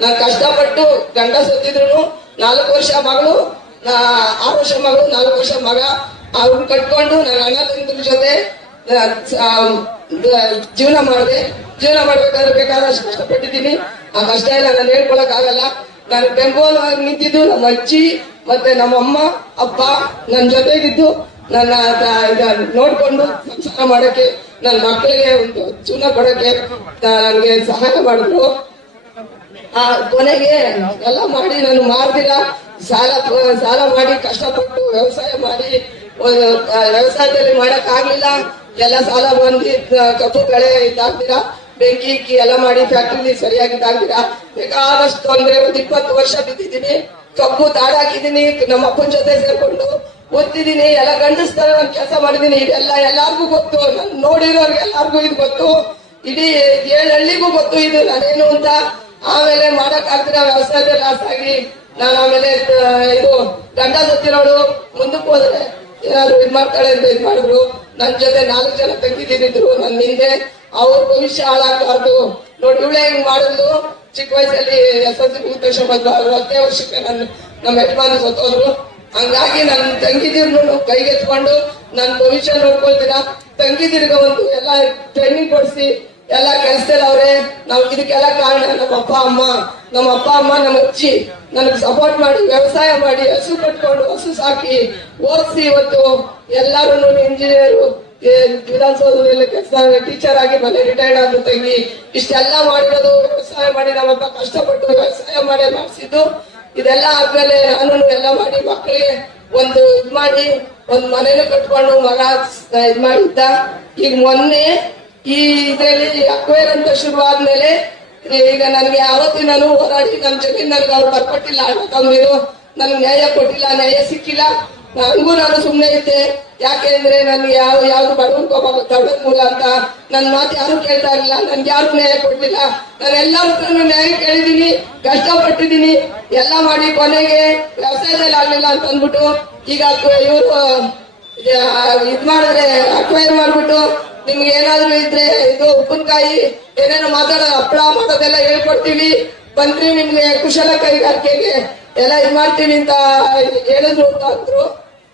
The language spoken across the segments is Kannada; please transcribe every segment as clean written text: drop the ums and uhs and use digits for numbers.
ನಾನು ಕಷ್ಟಪಟ್ಟು ಗಂಡ ಸತ್ತಿದ್ರು 4 ವರ್ಷ ಮಗಳು 6 ವರ್ಷ ಮಗಳು 4 ವರ್ಷ ಮಗ ಅವ್ರನ್ನ ಕಟ್ಕೊಂಡು ನನ್ನ ಅಣ್ಣ ತಂದ್ರ ಜೊತೆ ಜೀವನ ಮಾಡ್ಬೇಕಾದ್ರೆ ಬೇಕಾದಷ್ಟು ಕಷ್ಟಪಟ್ಟಿದ್ದೀನಿ. ಆ ಕಷ್ಟ ಎಲ್ಲ ನಾನು ಹೇಳ್ಕೊಳಕ್ ಆಗಲ್ಲ. ನಾನು ಬೆಂಬಲವಾಗಿ ನಿಂತಿದ್ದು ನಮ್ಮ ಅಜ್ಜಿ ಮತ್ತೆ ನಮ್ಮ ಅಮ್ಮ ಅಪ್ಪ ನನ್ನ ಜೊತೆಗಿದ್ದು ನನ್ನ ನೋಡ್ಕೊಂಡು ಸಂಸಾರ ಮಾಡಕ್ಕೆ ನನ್ನ ಮಕ್ಕಳಿಗೆ ಒಂದು ಜೀವನ ಕೊಡಕ್ಕೆ ನನಗೆ ಸಹಾಯ ಮಾಡಿದ್ರು. ಆ ಕೊನೆಗೆ ಎಲ್ಲ ಮಾಡಿ ನಾನು ಮಾರ್ದಿರ ಸಾಲ ಮಾಡಿ ಕಷ್ಟಪಟ್ಟು ವ್ಯವಸಾಯ ಮಾಡಿ ವ್ಯವಸಾಯದಲ್ಲಿ ಮಾಡಕ್ ಆಗ್ಲಿಲ್ಲ. ಎಲ್ಲ ಸಾಲ ಬಂದು ಕಬ್ಬು ಬೆಳೆ ಇದಾಗ್ದಿರ ಬೆಂಕಿ ಇಕ್ಕಿ ಎಲ್ಲ ಮಾಡಿ ಫ್ಯಾಕ್ಟ್ರಿಲಿ ಸರಿಯಾಗಿ ಇದಾಗ್ದಿರ ಬೇಕಾದಷ್ಟು ಅಂದ್ರೆ ಒಂದು 20 ವರ್ಷ ಬಿದ್ದಿದ್ದೀನಿ. ಕಬ್ಬು ತಾಡಾಕಿದ್ದೀನಿ, ನಮ್ಮ ಅಪ್ಪನ ಜೊತೆ ಸೇರ್ಕೊಂಡು ಓದ್ತಿದ್ದೀನಿ. ಎಲ್ಲ ಗಂಡಸ್ತರ ನಾನು ಕೆಲಸ ಮಾಡಿದ್ದೀನಿ. ಇದೆಲ್ಲ ಎಲ್ಲಾರ್ಗು ಗೊತ್ತು, ನಾನು ನೋಡಿರೋರ್ಗೆ ಎಲ್ಲಾರ್ಗು ಇದು ಗೊತ್ತು, ಇಡೀ 7 ಹಳ್ಳಿಗೂ ಗೊತ್ತು ಇದು ನಾನೇನು ಅಂತ. ಆಮೇಲೆ ಮಾಡಕ್ ಆಗ್ದಿರ ವ್ಯವಸಾಯದಲ್ಲಿ ಲಾಸ್ ಆಗಿ ನಾನು ಆಮೇಲೆ ಇದು ಗಂಡ ಸತ್ತಿರೋಳು ಮುಂದಕ್ಕೆ ಹೋದ್ರೆ ಏನಾದ್ರು ಇದ್ ಮಾಡ್ತಾಳೆ ಅಂತ ಇದ್ ಮಾಡಿದ್ರು. ನನ್ ಜೊತೆ 4 ಜನ ತಂಗಿದಿರಿದ್ರು ನನ್ನ ಹಿಂದೆ. ಅವ್ರ ಭವಿಷ್ಯ ಹಾಳಾಗಬಾರ್ದು ನೋಡಿ, ಇವಳೆ ಹಿಂಗ್ ಮಾಡಿದ್ಲು. ಚಿಕ್ಕ ವಯಸ್ಸಲ್ಲಿ SLC ಮುಗಿದ ತಕ್ಷಣ ಬಂದು 10 ವರ್ಷಕ್ಕೆ ನಮ್ಮ ಯಜಮಾನ ಸತ್ತೋದ್ರು. ಹಂಗಾಗಿ ನನ್ನ ತಂಗಿದಿರ್ನು ಕೈಗೆತ್ಕೊಂಡು ನನ್ನ ಭವಿಷ್ಯ ನೋಡ್ಕೊಳ್ತೀರಾ. ತಂಗಿದಿರ್ಗ ಒಂದು ಎಲ್ಲ ಟ್ರೈನಿಂಗ್ ಕೊಡಿಸಿ ಎಲ್ಲ ಕೆಲಸದಲ್ಲಿ ಅವ್ರೆ. ನಾವು ಇದಕ್ಕೆಲ್ಲ ಕಾರಣ ನಮ್ಮ ಅಪ್ಪ ಅಮ್ಮ ನಮ್ಮ ಅಜ್ಜಿ ನನಗೆ ಸಪೋರ್ಟ್ ಮಾಡಿ ವ್ಯವಸಾಯ ಮಾಡಿ ಹಸು ಕಟ್ಕೊಂಡು ಹಸು ಸಾಕಿ ಓದಿಸಿ ಇವತ್ತು ಎಲ್ಲರೂ ಇಂಜಿನಿಯರು ವಿಧಾನಸೌಧದಲ್ಲಿ ಕೆಲಸ ಟೀಚರ್ ಆಗಿ ಮನೆ ರಿಟೈರ್ಡ್ ಆದ ತಂಗಿ ಇಷ್ಟೆಲ್ಲ ಮಾಡಿರೋದು ವ್ಯವಸಾಯ ಮಾಡಿ ನಮ್ಮಪ್ಪ ಕಷ್ಟಪಟ್ಟು ವ್ಯವಸಾಯ ಮಾಡಿಸಿದ್ದು. ಇದೆಲ್ಲ ಆದ್ಮೇಲೆ ನಾನು ಎಲ್ಲ ಮಾಡಿ ಮಕ್ಕಳಿಗೆ ಒಂದು ಇದ್ ಮಾಡಿ ಒಂದ್ ಮನೇನು ಕಟ್ಕೊಂಡು ಮಗ ಇದ್ ಮಾಡಿದ್ದ. ಈಗ ಮೊನ್ನೆ ಈ ಇದರಲ್ಲಿ ಅಕ್ವೇರ್ ಅಂತ ಶುರು ಆದ್ಮೇಲೆ ಈಗ ನನಗೆ ಆವತ್ತಿನೂ ಹೋರಾಡಿ ನನ್ನ ಜಮೀನ್ ನನಗೆ ಅವ್ರು ಬರ್ಕೊಟ್ಟಿಲ್ಲ, ಅಣ್ಣ ತಮ್ಮರು ನನ್ಗೆ ನ್ಯಾಯ ಕೊಟ್ಟಿಲ್ಲ, ನ್ಯಾಯ ಸಿಕ್ಕಿಲ್ಲ. ನನಗೂ ನಾನು ಸುಮ್ಮನೆ ಇದ್ದೆ. ಯಾಕೆಂದ್ರೆ ನನ್ಗೆ ಯಾವ್ದು ಬಡವನ್ ಮೂಲ ಅಂತ ನನ್ನ ಮಾತು ಯಾರು ಕೇಳ್ತಾ ಇರಲಿಲ್ಲ, ನನ್ಗೆ ಯಾರು ನ್ಯಾಯ ಕೊಡ್ಲಿಲ್ಲ. ನಾನು ಎಲ್ಲರ ನ್ಯಾಯ ಕೇಳಿದೀನಿ, ಕಷ್ಟಪಟ್ಟಿದ್ದೀನಿ, ಎಲ್ಲ ಮಾಡಿ ಕೊನೆಗೆ ವ್ಯವಸಾಯದಲ್ಲಿ ಆಗ್ಲಿಲ್ಲ ಅಂತ ಅಂದ್ಬಿಟ್ಟು ಈಗ ಇವರು ಇದ್ ಮಾಡಿದ್ರೆ ಅಕ್ವೈರ್ ಮಾಡ್ಬಿಟ್ಟು ನಿಮ್ಗೆ ಏನಾದ್ರು ಇದ್ರೆ ಇದು ಉಪ್ಪಿನಕಾಯಿ ಏನೇನೋ ಮಾತಾಡೋದು ಹಪ್ಪಳ ಮಾಡೋದೆಲ್ಲ ಹೇಳ್ಕೊಡ್ತೀವಿ ಬಂದ್ರಿ, ನಿಮ್ಗೆ ಕುಶಲ ಕೈಗಾರಿಕೆಗೆ ಎಲ್ಲ ಇದ್ ಮಾಡ್ತೀವಿ ಅಂತ ಹೇಳಿದ್ರು ಅಂದ್ರು.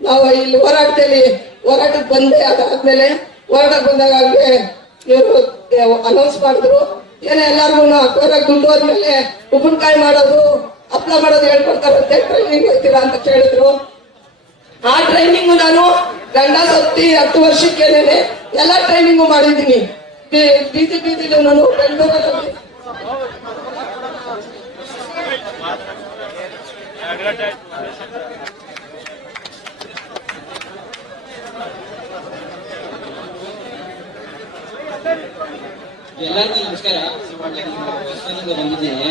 ನಾವು ಇಲ್ಲಿ ಹೋರಾಟಕ್ಕೆ ಬಂದೆ. ಅದಾದ್ಮೇಲೆ ಹೋರಾಟಕ್ಕೆ ಬಂದಾಗ ಇವರು ಅನೌನ್ಸ್ ಮಾಡಿದ್ರು, ಏನೋ ಎಲ್ಲಾರ್ಗು ಅಕ್ವೈರಾಗ ದುಡ್ಡು ಹೋದ್ಮೇಲೆ ಉಪ್ಪಿನಕಾಯಿ ಮಾಡೋದು ಹಪ್ಪಳ ಮಾಡೋದು ಹೇಳ್ಕೊಡ್ತಾರಂತೆ, ಟ್ರೈನಿಂಗ್ ಹೋಗ್ತೀರಾ ಅಂತ ಕೇಳಿದ್ರು. ಆ ಟ್ರೈನಿಂಗು ನಾನು ಗಂಡ ಸತ್ತಿ 10 ವರ್ಷಕ್ಕೇನೆ ಎಲ್ಲ ಟ್ರೈನಿಂಗು ಮಾಡಿದ್ದೀನಿ. ಬೀದಿ ನಾನು ಬೆಂಗಳೂರಲ್ಲಿ ಎಲ್ಲರಿಗೂ ನಮಸ್ಕಾರ. ಬಂದಿದ್ದೀನಿ.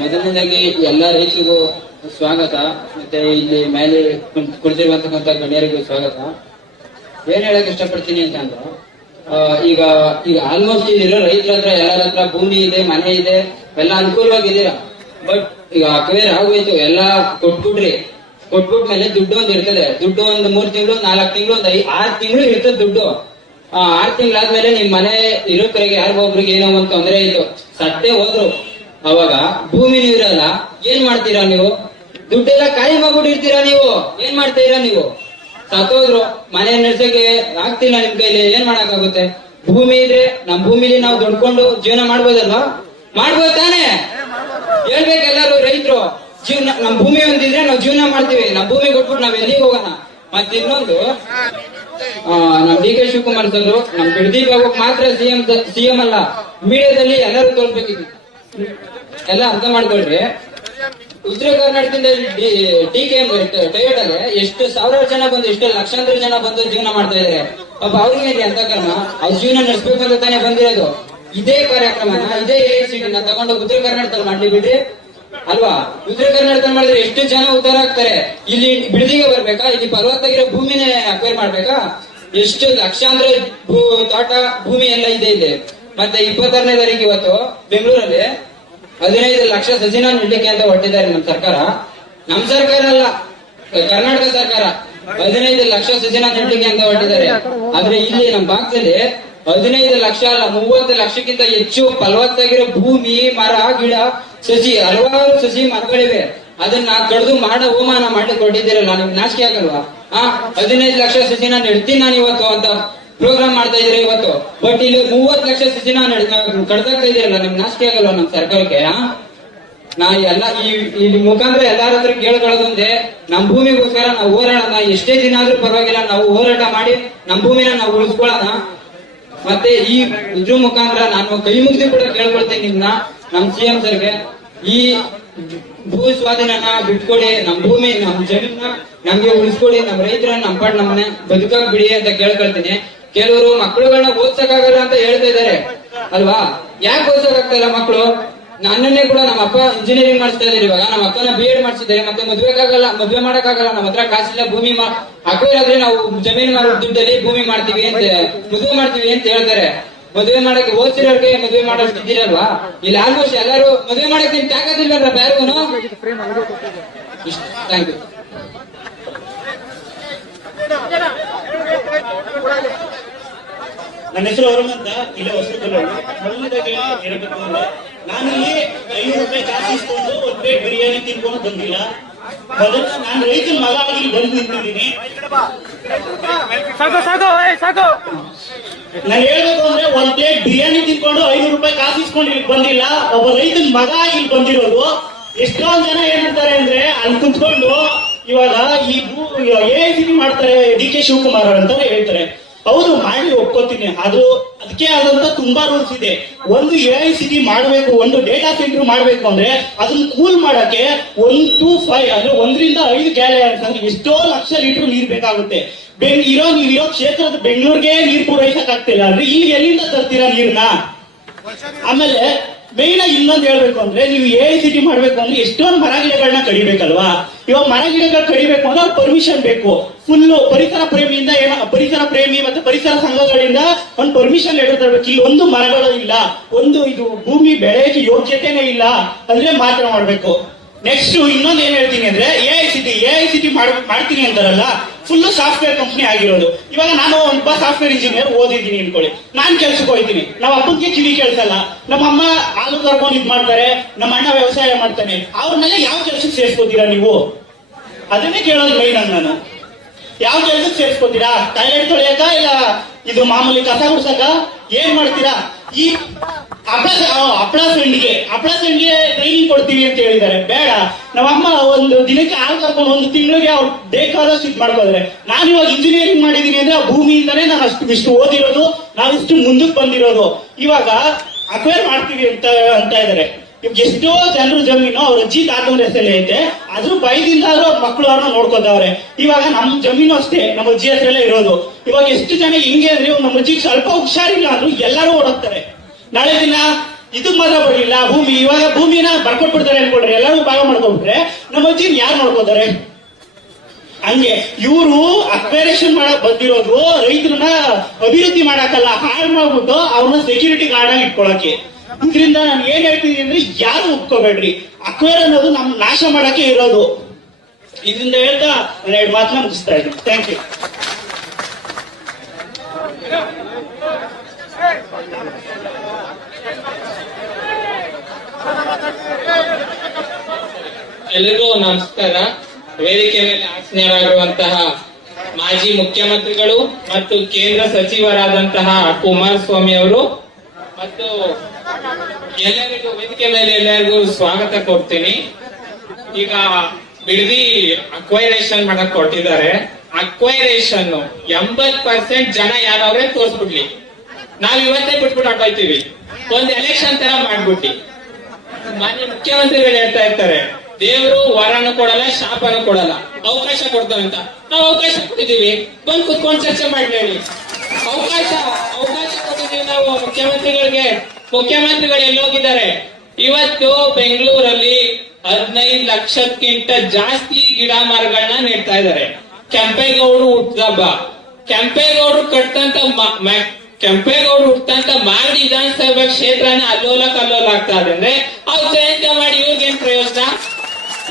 ಮೊದಲನೇದಾಗಿ ಎಲ್ಲ ರೈತರಿಗೂ ಸ್ವಾಗತ, ಮತ್ತೆ ಇಲ್ಲಿ ಮೇಲೆ ಕುಳಿತಿರುವಂತಕ್ಕಂಥ ಗಣ್ಯರಿಗೂ ಸ್ವಾಗತ. ಏನ್ ಹೇಳಕ್ ಇಷ್ಟಪಡ್ತೀನಿ ಅಂತಂದ್ರೆ, ಈಗ ಆಲ್ಮೋಸ್ಟ್ ಇಲ್ಲಿರೋ ರೈತರ ಹತ್ರ ಎಲ್ಲರ ಹತ್ರ ಭೂಮಿ ಇದೆ, ಮನೆ ಇದೆ, ಎಲ್ಲ ಅನುಕೂಲವಾಗಿದ್ದೀರಾ. ಬಟ್ ಈಗ ಅಕ್ವೇರ್ ಆಗೋಯ್ತು, ಎಲ್ಲ ಕೊಟ್ಬಿಟ್ಮೇಲೆ ದುಡ್ಡು ಒಂದು ಇರ್ತದೆ. ದುಡ್ಡು ಒಂದು 3 ತಿಂಗಳು 4 ತಿಂಗಳು ಒಂದು 6 ತಿಂಗಳು ಇರ್ತದೆ ದುಡ್ಡು. 6 ತಿಂಗಳಾದ್ಮೇಲೆ ನಿಮ್ ಮನೆ ಇರೋಕರೆಗೆ ಯಾರಿಗೊಬ್ರಿಗೆ ಏನೋ ಒಂದು ತೊಂದರೆ ಆಯ್ತು, ಸತ್ತೇ ಹೋದ್ರು, ಅವಾಗ ಭೂಮಿನೂ ಇರಲ್ಲ. ಏನ್ ಮಾಡ್ತೀರಾ ನೀವು? ದುಡ್ಡೆಲ್ಲ ಕಾಯಿ ಮಾಡ್ಬಿಟ್ಟಿರ್ತೀರಾ ನೀವು. ಏನ್ ಮಾಡ್ತೀರಾ ನೀವು? ಸತ್ತೋದ್ರು, ಮನೆ ನಡೆಸಕ್ಕೆ ಆಗ್ತಿಲ್ಲ ನಿಮ್ ಕೈಲಿ, ಏನ್ ಮಾಡಕ್ಕಾಗುತ್ತೆ? ಭೂಮಿ ಇದ್ರೆ ನಮ್ ಭೂಮಿಲಿ ನಾವು ದುಡ್ಕೊಂಡು ಜೀವನ ಮಾಡ್ಬೋದಲ್ವಾ? ಮಾಡ್ಬೋದು ತಾನೆ? ಹೇಳ್ಬೇಕು ಎಲ್ಲಾರು ರೈತರು. ನಮ್ ಭೂಮಿ ಒಂದಿದ್ರೆ ನಾವು ಜೀವನ ಮಾಡ್ತೀವಿ. ನಮ್ ಭೂಮಿ ಕೊಟ್ಬಿಟ್ಟು ನಾವ್ ಎಲ್ಲಿಗೆ ಹೋಗೋಣ? ಮತ್ತೆ ಇನ್ನೊಂದು, ನಮ್ DK ಶಿವಕುಮಾರ್ ಸರ್ ನಮ್ ಬಿಡದಿ ಭಾಗಕ್ಕೆ ಮಾತ್ರ ಸಿಎಂ ಅಲ್ಲ, ಮೀಡಿಯಾದಲ್ಲಿ ಎಲ್ಲರೂ ತೋರ್ಬೇಕಿತ್ತು. ಎಲ್ಲ ಅರ್ಥ ಮಾಡ್ಕೊಳ್ರಿ. ಉತ್ತರ ಕರ್ನಾಟಕದಿಂದ ಟೈರ್ಡ್ ಅಲ್ಲಿ ಎಷ್ಟು ಸಾವಿರಾರು ಜನ ಬಂದು, ಎಷ್ಟು ಲಕ್ಷಾಂತರ ಜನ ಬಂದು ಜೀವನ ಮಾಡ್ತಾ ಇದಾರೆ. ಪಾಪ ಅವ್ರಿಗೆ ಅಂತ ಕರ್ಮ ಅವ್ರ ಜೀವನ ನಡೆಸ್ಬೇಕು ಅಂತ ತಾನೇ ಬಂದಿರೋದು. ಇದೇ ಕಾರ್ಯಕ್ರಮನ ಇದೇ AICTE ತಗೊಂಡು ಉತ್ತರ ಕರ್ನಾಟಕದಲ್ಲಿ ಮಾಡ್ಲಿ ಬಿಡ್ರಿ ಅಲ್ವಾ? ಉತ್ತರ ಕರ್ನಾಟಕದಲ್ಲಿ ಮಾಡಿದ್ರೆ ಎಷ್ಟು ಜನ ಉದ್ಧಾರ ಆಗ್ತಾರೆ. ಇಲ್ಲಿ ಬಿಡದಿಗೆ ಬರ್ಬೇಕಾ? ಇಲ್ಲಿ ಫಲವತ್ತಾಗಿರೋ ಭೂಮಿನೇ ಅಕ್ವೈರ್ ಮಾಡ್ಬೇಕಾ? ಎಷ್ಟು ಲಕ್ಷಾಂತರ ತೋಟ ಭೂಮಿ ಎಲ್ಲ ಇದೆ ಇಲ್ಲಿ. ಮತ್ತೆ 26ನೇ ತಾರೀಕು ಇವತ್ತು ಬೆಂಗಳೂರಲ್ಲಿ 15 ಲಕ್ಷ ಸಸಿನ ನೆಡ್ಲಿಕ್ಕೆ ಅಂತ ಹೊರಟಿದ್ದಾರೆ ನಮ್ಮ ಸರ್ಕಾರ. ನಮ್ ಸರ್ಕಾರ ಅಲ್ಲ, ಕರ್ನಾಟಕ ಸರ್ಕಾರ 15 ಲಕ್ಷ ಸಸಿನ ನೆಡ್ಲಿಕ್ಕೆ ಅಂತ ಹೊರಟಿದ್ದಾರೆ. ಆದ್ರೆ ಇಲ್ಲಿ ನಮ್ಮ ಭಾಗದಲ್ಲಿ 15 ಲಕ್ಷ ಅಲ್ಲ, 30 ಲಕ್ಷಕ್ಕಿಂತ ಹೆಚ್ಚು ಫಲವತ್ತಾಗಿರೋ ಭೂಮಿ, ಮರ, ಗಿಡ ಸಸಿ ಹಲವಾರು ಸಸಿ ಮರಗಳಿವೆ, ಅದನ್ನ ಕಡ್ದು ಮಾಡೋ ಹೋಮಾನ ಮಾಡ್ಲಿಕ್ಕೆ ಹೊರಟಿದ್ದೀರಲ್ಲ, ನಿಮ್ಗೆ ನಾಚಿಕೆ ಆಗಲ್ವಾ? 15 ಲಕ್ಷ ಸಸಿನ ನೆಡ್ತೀನಿ ನಾನು ಇವತ್ತು ಅಂತ ಪ್ರೋಗ್ರಾಮ್ ಮಾಡ್ತಾ ಇದ್ದೀರಿ ಇವತ್ತು. ಬಟ್ ಇಲ್ಲಿ 30 ಲಕ್ಷ ಸಸಿನ ಕಡ್ದಾಗ್ತಾ ಇದೀರಲ್ಲ, ನಿಮ್ಗೆ ನಾಚಿಕೆ ಆಗಲ್ವಾ ನಮ್ ಸರ್ಕಾರಕ್ಕೆ? ನಾ ಎಲ್ಲ ಈ ಮುಖಾಂತರ ಎಲ್ಲಾರ ಹತ್ರ ಕೇಳ್ಕೊಳ್ಳೋದೊಂದೇ, ನಮ್ ಭೂಮಿಗೋಸ್ಕರ ನಾವು ಹೋರಾಡೋಣ. ಎಷ್ಟೇ ದಿನ ಆದ್ರೂ ಪರವಾಗಿಲ್ಲ, ನಾವು ಹೋರಾಟ ಮಾಡಿ ನಮ್ ಭೂಮಿನ ನಾವು ಉಳಿಸ್ಕೊಳ್ಳೋಣ. ಮತ್ತೆ ಈ ಇದ್ರ ಮುಖಾಂತರ ನಾನು ಕೈ ಮುಗಿದು ಕೂಡ ಕೇಳ್ಕೊಳ್ತೀನಿ ನಿಮ್ನ, ನಮ್ CM ಸರ್ಗೆ, ಈ ಭೂ ಸ್ವಾಧೀನನ ಬಿಟ್ಕೊಡಿ, ನಮ್ ಭೂಮಿ ನಮ್ ಜಮೀನ ನಮ್ಗೆ ಉಳಿಸ್ಕೊಡಿ, ನಮ್ ರೈತರನ್ನ ನಮ್ ಪಾಡ್ ನಮ್ಮನೆ ಬದುಕಾಕ್ ಬಿಡಿ ಅಂತ ಕೇಳ್ಕೊಳ್ತೀನಿ. ಕೆಲವರು ಮಕ್ಕಳುಗಳನ್ನ ಓದ್ಸಕ್ಕಾಗಲ್ಲ ಅಂತ ಹೇಳ್ತಾ ಇದಾರೆ ಅಲ್ವಾ? ಯಾಕೆ ಓದ್ಸಕ್ಕಾಗ್ತಾ ಇಲ್ಲ ಮಕ್ಕಳು? ನನ್ನನ್ನೇ ಕೂಡ ನಮ್ಮ ಅಪ್ಪ ಇಂಜಿನಿಯರಿಂಗ್ ಮಾಡಿಸ್ತಾ ಇದ್ದಾರೆ, ಇವಾಗ ನಮ್ಮ ಅಕ್ಕನ BEd ಮಾಡಿಸಿದ್ದಾರೆ. ಮತ್ತೆ ಮದ್ವೆ ಮಾಡಕ್ಕಾಗಲ್ಲ, ನಮ್ಮ ಹತ್ರ ಕಾಸಿಲ್ಲ, ಭೂಮಿ ಹಾಕೋದಾದ್ರೆ ನಾವು ಜಮೀನು ಮಾರೋ ದುಡ್ಡಲ್ಲಿ ಭೂಮಿ ಮಾಡ್ತೀವಿ ಅಂತ, ಮದುವೆ ಮಾಡ್ತೀವಿ ಅಂತ ಹೇಳ್ತಾರೆ. ಮದುವೆ ಮಾಡಕ್ಕೆ ಓದ್ಸಿರೋರ್ಗೆ ಮದುವೆ ಮಾಡೋಷ್ಟು ಇದ್ದೀರಲ್ವಾ? ಇಲ್ಲಿ ಆಲ್ಮೋಸ್ಟ್ ಎಲ್ಲರೂ ಮದುವೆ ಮಾಡಕ್ ನಿಮ್ಗೆ ತಾಕತ್ತಿಲ್ವಲ್ಲ ಯಾರಿಗೂ? Thank you. ನನ್ನ ಹೆಸರು ಅರುಣ್ ಅಂತ, ಇಲ್ಲ ಹೊಸಕಲ್ಲೂರು. ಮೊದಲನೇದಾಗಿ ಹೇಳ್ಬೇಕು ಅಂದ್ರೆ, ನಾನು ಇಲ್ಲಿ 500 ರೂಪಾಯಿ ಕಾಸು ಇಸ್ಕೊಂಡು ಒಂದು ಪ್ಲೇಟ್ ಬಿರಿಯಾನಿ ತಿನ್ಕೊಂಡು ಬಂದಿಲ್ಲ. ಮೊದಲು ನಾನು ರೈತನ ಮಗ ಆಗಿ ಬಂದು ನಿಂತಿದ್ದೀನಿ. ನಾನು ಹೇಳ್ಬೇಕು ಅಂದ್ರೆ, ಒಂದ್ ಪ್ಲೇಟ್ ಬಿರಿಯಾನಿ ತಿನ್ಕೊಂಡು 500 ರೂಪಾಯಿ ಕಾಸು ಇಸ್ಕೊಂಡು ಇಲ್ಲಿ ಬಂದಿಲ್ಲ. ಒಬ್ಬ ರೈತನ ಮಗ ಆಗಿ ಇಲ್ಲಿ ಬಂದಿರೋದು. ಎಷ್ಟೊಂದ್ ಜನ ಏನಂತಾರೆ ಅಂದ್ರೆ, ಅಲ್ಲಿ ಕುತ್ಕೊಂಡು ಇವಾಗ AICD ಮಾಡ್ತಾರೆ DK ಶಿವಕುಮಾರ್ ಅಂತ ಹೇಳ್ತಾರೆ. ಹೌದು, ಮಾಡಿ ಒಪ್ಕೋತೀನಿ. ಅದಕ್ಕೆ ಆದಂತ ತುಂಬಾ ರೂಲ್ಸ್ ಇದೆ. ಒಂದು AICD ಮಾಡಬೇಕು, ಒಂದು ಡೇಟಾ ಸೆಂಟರ್ ಮಾಡಬೇಕು ಅಂದ್ರೆ ಅದನ್ನ ಕೂಲ್ ಮಾಡಕ್ಕೆ 1 to 5 ಅಂದ್ರೆ 1 ರಿಂದ 5 ಗ್ಯಾಲನ್ಸ್ ಅಂದ್ರೆ ಎಷ್ಟೋ ಲಕ್ಷ ಲೀಟರ್ ನೀರ್ ಬೇಕಾಗುತ್ತೆ. ನೀವಿರೋ ಕ್ಷೇತ್ರದ ಬೆಂಗಳೂರಿಗೆ ನೀರ್ ಪೂರೈಸಕ್ ಆಗ್ತಿಲ್ಲ ಅಂದ್ರೆ ಇಲ್ಲಿ ಎಲ್ಲಿಂದ ತರ್ತೀರಾ ನೀರ್ನ? ಆಮೇಲೆ ಮೇನ್ ಇನ್ನೊಂದು ಹೇಳ್ಬೇಕು ಅಂದ್ರೆ, ನೀವು AICD ಮಾಡ್ಬೇಕು ಅಂದ್ರೆ ಎಷ್ಟೊಂದು ಮರ ಗಿಡಗಳನ್ನ ಕಡಿಬೇಕಲ್ವಾ? ಇವಾಗ ಮರ ಗಿಡಗಳು ಕಡಿಬೇಕು ಅಂದ್ರೆ ಅವ್ರ ಪರ್ಮಿಷನ್ ಬೇಕು. ಫುಲ್ ಪರಿಸರ ಪ್ರೇಮಿಯಿಂದ ಪರಿಸರ ಪ್ರೇಮಿ ಮತ್ತೆ ಪರಿಸರ ಸಂಘಗಳಿಂದ ಒಂದು ಪರ್ಮಿಷನ್ ಲೆಟರ್ ತರಬೇಕು. ಇಲ್ಲಿ ಒಂದು ಮರಗಳು ಇಲ್ಲ, ಒಂದು ಇದು ಭೂಮಿ ಬೆಳೆಯಕ್ಕೆ ಯೋಗ್ಯತೆನೇ ಇಲ್ಲ ಅಂದ್ರೆ ಮಾತ್ರ ಮಾಡ್ಬೇಕು. ನೆಕ್ಸ್ಟ್ ಇನ್ನೊಂದು ಏನ್ ಹೇಳ್ತೀನಿ ಅಂದ್ರೆ, AICD ಮಾಡ್ತೀನಿ ಅಂತಾರಲ್ಲ, ಫುಲ್ ಸಾಫ್ಟ್ವೇರ್ ಕಂಪ್ನಿ ಆಗಿರೋದು. ಇವಾಗ ನಾನು ಒಬ್ಬ ಸಾಫ್ಟ್ವೇರ್ ಇಂಜಿನಿಯರ್ ಓದಿದ್ದೀನಿ ಅನ್ಕೊಳ್ಳಿ, ನಾನ್ ಕೆಲ್ಸಕ್ಕೆ ಹೋಗ್ತೀನಿ. ನಮ್ಮ ಅಪ್ಪನಿಗೆ ಕಿವಿ ಕೇಳ್ಸಲ್ಲ, ನಮ್ಮ ಅಮ್ಮ ಹಾಲು ಕರ್ಕೊಂಡು ಇದ್ ಮಾಡ್ತಾರೆ, ನಮ್ಮ ಅಣ್ಣ ವ್ಯವಸಾಯ ಮಾಡ್ತಾನೆ. ಅವ್ರನ್ನೆಲ್ಲ ಯಾವ ಕೆಲ್ಸಕ್ಕೆ ಸೇರ್ಸ್ಕೋತೀರಾ ನೀವು? ಅದನ್ನೇ ಕೇಳೋದು ಮೈನ್ ನಾನು. ಯಾವ ಕೆಲ್ಸಕ್ಕೆ ಸೇರ್ಸ್ಕೋತೀರಾ? ಟಾಯ್ಲೆಟ್ ತೊಳೆಯಕ, ಇಲ್ಲ ಇದು ಮಾಮೂಲಿ ಕಸ ಗುಡ್ಸಕ? ಏನ್ ಮಾಡ್ತೀರಾ? ಈ ಹಪ್ಪಳ ಸಂಡಿಗೆ ಟ್ರೈನಿಂಗ್ ಕೊಡ್ತೀವಿ ಅಂತ ಹೇಳಿದ್ದಾರೆ. ಬೇಡ, ನಮ್ಮಮ್ಮ ಒಂದು ದಿನಕ್ಕೆ ಹಾಲು ಕರ್ಕೊಂಡು 1 ತಿಂಗಳಿಗೆ ಅವ್ರು ಬೇಕಾದಷ್ಟು ಇದ್ ಮಾಡ್ಕೋದ್ರೆ. ನಾನು ಇವಾಗ ಇಂಜಿನಿಯರಿಂಗ್ ಮಾಡಿದೀನಿ ಅಂದ್ರೆ ಆ ಭೂಮಿಯಿಂದಾನೇ ನಾನು ಇಷ್ಟು ಓದಿರೋದು, ನಾವಿಷ್ಟು ಮುಂದಕ್ಕೆ ಬಂದಿರೋದು. ಇವಾಗ ಅಕ್ವೈರ್ ಮಾಡ್ತೀವಿ ಅಂತ ಇದ್ದಾರೆ. ಎಷ್ಟೋ ಜನರು ಜಮೀನು ಅವ್ರ ಅಜ್ಜಿ ತಾತವ್ರ ಹೆಸರಲ್ಲೇ ಐತೆ, ಅದ್ರ ಭಯದಿಂದ ಅವ್ರ ಮಕ್ಕಳು ಅವ್ರನ್ನ ನೋಡ್ಕೋತಾವ್ರೆ. ಇವಾಗ ನಮ್ ಜಮೀನು ಅಷ್ಟೇ ನಮ್ಮ ಅಜ್ಜಿ ಹೆಸರಲ್ಲೇ ಇರೋದು. ಇವಾಗ ಎಷ್ಟು ಜನ ಹಿಂಗೆ ಅಂದ್ರೆ, ನಮ್ಮ ಅಜ್ಜಿಗೆ ಸ್ವಲ್ಪ ಹುಷಾರಿಲ್ಲ ಅಂದ್ರು ಎಲ್ಲರೂ ಓಡೋಗ್ತಾರೆ. ನಾಳೆ ದಿನ ಇದಕ್ ಮಾತ್ರ ಬರಲಿಲ್ಲ ಭೂಮಿ, ಇವಾಗ ಭೂಮಿನ ಬರ್ಕೊಟ್ಬಿಡ್ತಾರೆ ಅನ್ಕೊಳ್ರಿ, ಎಲ್ಲರೂ ಭಾಗ ಮಾಡ್ಕೊಬಿಟ್ರೆ ನಮ್ಮ ಅಜ್ಜಿನ ಯಾರು ನೋಡ್ಕೋತಾರೆ? ಹಂಗೆ ಇವರು ಅಕ್ವೈರೇಷನ್ ಮಾಡಕ್ ಬಂದಿರೋದು ರೈತರನ್ನ ಅಭಿವೃದ್ಧಿ ಮಾಡಕ್ಕಲ್ಲ, ಹಾಳು ಮಾಡ್ಬಿಟ್ಟು ಅವ್ರನ್ನ ಸೆಕ್ಯೂರಿಟಿ ಗಾರ್ಡ್ ಆಗಿ ಇಟ್ಕೊಳಕ್ಕೆ. ಇದರಿಂದ ನಾನು ಏನ್ ಹೇಳ್ತೀನಿ ಅಂದ್ರೆ, ಯಾರು ಒಪ್ಕೋಬೇಡ್ರಿ. ಅಕ್ವೈರ್ ಅನ್ನೋದು ನಮ್ ನಾಶ ಮಾಡಕ್ಕೆ ಇರೋದು. ಇದರಿಂದ ಹೇಳ್ತಾ ನಾನು 2 ಮಾತನ್ನ ಮುಗಿಸ್ತಾ ಇದ್ದೀನಿ. Thank you. ಎಲ್ರಿಗೂ ನಮಸ್ಕಾರ. ವೇದಿಕೆ ಮೇಲೆ ಆಸೀನರಾಗಿರುವಂತಹ ಮಾಜಿ ಮುಖ್ಯಮಂತ್ರಿಗಳು ಮತ್ತು ಕೇಂದ್ರ ಸಚಿವರಾದಂತಹ ಕುಮಾರಸ್ವಾಮಿ ಅವರು ಮತ್ತು ಎಲ್ಲರಿಗೂ ವೇದಿಕೆ ಮೇಲೆ ಎಲ್ಲರಿಗೂ ಸ್ವಾಗತ ಕೊಡ್ತೀನಿ. ಈಗ ಬಿಡದಿ ಅಕ್ವೈರೇಷನ್ ಮಾಡಕ್ ಕೊಟ್ಟಿದ್ದಾರೆ. ಅಕ್ವೈರೇಷನ್ 80% ಜನ ಯಾರವ್ರೆ ತೋರ್ಸ್ಬಿಡ್ಲಿ, ನಾವ್ ಇವತ್ತೇ ಬಿಟ್ಬಿಟ್ಟು ಹೊಂಟೋಯ್ತೀವಿ. ಒಂದ್ ಎಲೆಕ್ಷನ್ ತರ ಮಾಡ್ಬಿಟ್ಟಿ. ಮಾನ್ಯ ಮುಖ್ಯಮಂತ್ರಿಗಳು ಹೇಳ್ತಾ ಇರ್ತಾರೆ, ದೇವರು ವರನು ಕೊಡಲ್ಲ, ಶಾಪನು ಕೊಡಲ್ಲ, ಅವಕಾಶ ಕೊಡ್ತಾವಂತ. ನಾವು ಅವಕಾಶ ಕೊಟ್ಟಿದೀವಿ, ಬಂದ್ ಕುತ್ಕೊಂಡು ಚರ್ಚೆ ಮಾಡ್ಬೇಡಿ. ಅವಕಾಶ ಕೊಟ್ಟಿದೀವಿ ನಾವು ಮುಖ್ಯಮಂತ್ರಿಗಳಿಗೆ. ಮುಖ್ಯಮಂತ್ರಿಗಳು ಎಲ್ಲೋಗಿದ್ದಾರೆ? ಇವತ್ತು ಬೆಂಗಳೂರಲ್ಲಿ 15 ಲಕ್ಷಕ್ಕಿಂತ ಜಾಸ್ತಿ ಗಿಡ ಮರಗಳನ್ನ ನೆಡ್ತಾ ಇದ್ದಾರೆ. ಕೆಂಪೇಗೌಡರು ಹುಟ್ಟದಬ್ಬ, ಕೆಂಪೇಗೌಡರು ಹುಟ್ಟಂತ ಮಾಗಡಿ ವಿಧಾನಸಭಾ ಕ್ಷೇತ್ರನ ಅಲ್ಲೋಲ ಕಲ್ಲೋಲ ಆಗ್ತಾ ಇದೆ ಅಂದ್ರೆ ಅವ್ರು ಜಯಂತಿ ಮಾಡಿ ಇವ್ರಿಗೇನ್ ಪ್ರಯೋಜನ?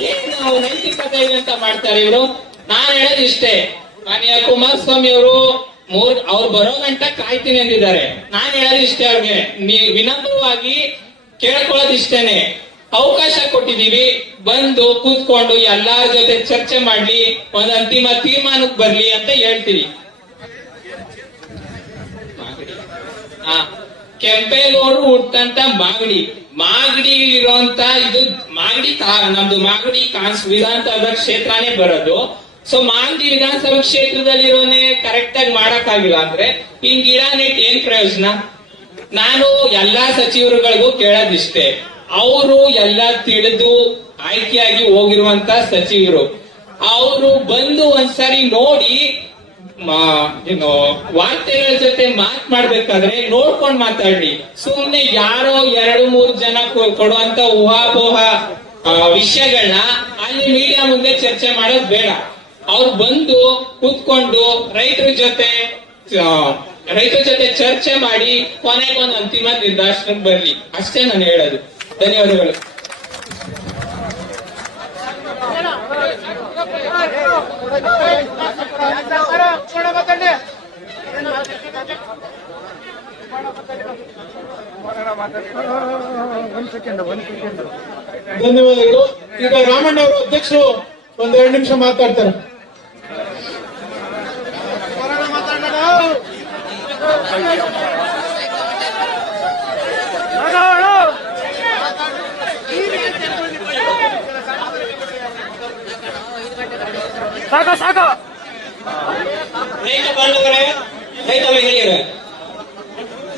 ಏನು ನೈತಿಕತೆ ಇದೆ ಅಂತ ಮಾಡ್ತಾರೆ ಇವರು? ನಾನ್ ಹೇಳೋದು ಇಷ್ಟೇ, ಮಾನ್ಯ ಕುಮಾರಸ್ವಾಮಿ ಅವರು ಅವ್ರು ಬರೋ ಗಂಟ ಕಾಯ್ತೀನಿ ಅಂದಿದ್ದಾರೆ. ನಾನ್ ಹೇಳೋದು ಇಷ್ಟೇ, ಅವ್ರಿಗೆ ವಿನಮ್ರವಾಗಿ ಕೇಳ್ಕೊಳ್ಳೋದು ಇಷ್ಟೇನೆ. ಅವಕಾಶ ಕೊಟ್ಟಿದೀವಿ, ಬಂದು ಕೂತ್ಕೊಂಡು ಎಲ್ಲಾರ ಜೊತೆ ಚರ್ಚೆ ಮಾಡ್ಲಿ, ಒಂದು ಅಂತಿಮ ತೀರ್ಮಾನಕ್ಕೆ ಬರ್ಲಿ ಅಂತ ಹೇಳ್ತೀವಿ. ಕೆಂಪೇಗೌಡರು ಹುಟ್ಟಂತ ಮಾಗಡಿ ಇರುವಂತ ಇದು ನಮ್ದು ಮಾಗಡಿ ವಿಧಾನಸಭಾ ಕ್ಷೇತ್ರನೇ ಬರೋದು. ಸೊ ಮಾಗಡಿ ವಿಧಾನಸಭಾ ಕ್ಷೇತ್ರದಲ್ಲಿರೋನೆ ಕರೆಕ್ಟ್ ಆಗಿ ಮಾಡಕ್ ಆಗಿಲ್ಲ ಅಂದ್ರೆ ಇನ್ ಗಿಡ ನೆಟ್ ಏನ್ ಪ್ರಯೋಜನ? ನಾನು ಎಲ್ಲಾ ಸಚಿವರುಗಳಿಗೂ ಕೇಳೋದಿಷ್ಟೇ, ಅವರು ಎಲ್ಲ ತಿಳಿದು ಆಯ್ಕೆಯಾಗಿ ಹೋಗಿರುವಂತ ಸಚಿವರು, ಅವರು ಬಂದು ಒಂದ್ಸರಿ ನೋಡಿ ವಾರ್ತೆಗಳ ಜೊತೆ ಮಾತಾಡ್ಬೇಕಾದ್ರೆ ನೋಡ್ಕೊಂಡ್ ಮಾತಾಡ್ಲಿ. ಸುಮ್ನೆ ಯಾರೋ 2-3 ಜನ ಕೊಡುವಂತ ಊಹಾಪೋಹ ವಿಷಯಗಳನ್ನ ಅಲ್ಲಿ ಮೀಡಿಯಾ ಮುಂದೆ ಚರ್ಚೆ ಮಾಡೋದು ಬೇಡ. ಅವ್ರು ಬಂದು ಕೂತ್ಕೊಂಡು ರೈತರ ಜೊತೆ ಚರ್ಚೆ ಮಾಡಿ ಕೊನೆಗೊಂದು ಅಂತಿಮ ನಿರ್ದೇಶನಕ್ಕೆ ಬರ್ಲಿ, ಅಷ್ಟೇ ನಾನು ಹೇಳೋದು. ಧನ್ಯವಾದಗಳು. ಧನ್ಯವಾದಗಳು. ಈಗ ರಾಮಣ್ಣ ಅವರು ಅಧ್ಯಕ್ಷರು 1-2 ನಿಮಿಷ ಮಾತಾಡ್ತಾರೆ. ರೈತ ಬಾಂಧವರೇ, ರೈತ ಮಹಿಳೆಯರೇ,